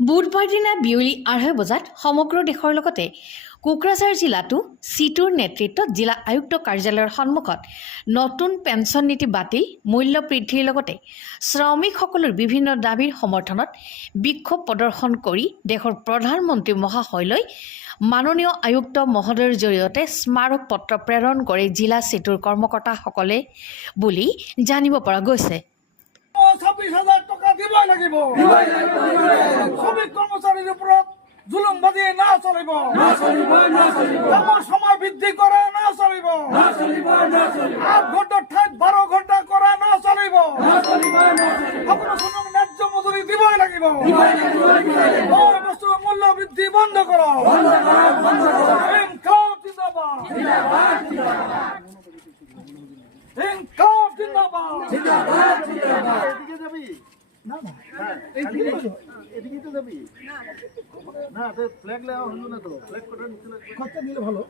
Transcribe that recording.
বুধবাৰ দিনা বিয়লি ২:৩০ বজাত সমগ্ৰ দেশৰ লগতে কোকৰাঝাৰ জিলাতো চিটুৰ নেতৃত্বত জিলা আয়ুক্ত কাৰ্যালয়ৰ সন্মুখত নতুন পেন্সন নীতি বাতিল, মূল্য বৃদ্ধিৰ লগতে শ্ৰমিকসকলৰ বিভিন্ন দাবীৰ সমৰ্থনত বিক্ষোভ প্ৰদৰ্শন কৰি দেশৰ প্ৰধানমন্ত্ৰী মহাশয়লৈ মাননীয় আয়ুক্ত মহোদয়ৰ জৰিয়তে স্মাৰক পত্ৰ প্ৰেৰণ কৰে জিলা চিটুৰ কৰ্মকৰ্তাসকলে বুলি জানিব পৰা গৈছে। ২৬,০০০ টকা দিবই লাগিব। শ্ৰমিক কৰ্মচাৰীৰ ওপৰত জুলুমবাদী না চলিব। কামৰ সময় বৃদ্ধি কৰা না চলিব। ৮ ঘণ্টাৰ ঠাইত ১২ ঘণ্টা কৰা না চলিব। সকলো শ্ৰমিক ন্যায্য মজুৰি দিবই লাগিব। মই বস্তু মূল্য বৃদ্ধি বন্ধ কৰক। ইনকাফ জিন্দাবাদ। ইনকাফ জিন্দাবাদ। এদিকে যাবি না এদিকে তো যাবি না ফ্ল্যাগ লেওয়া হলো না তো ফ্ল্যাগ কোটা নিতে লাগবে কত নিলে ভালো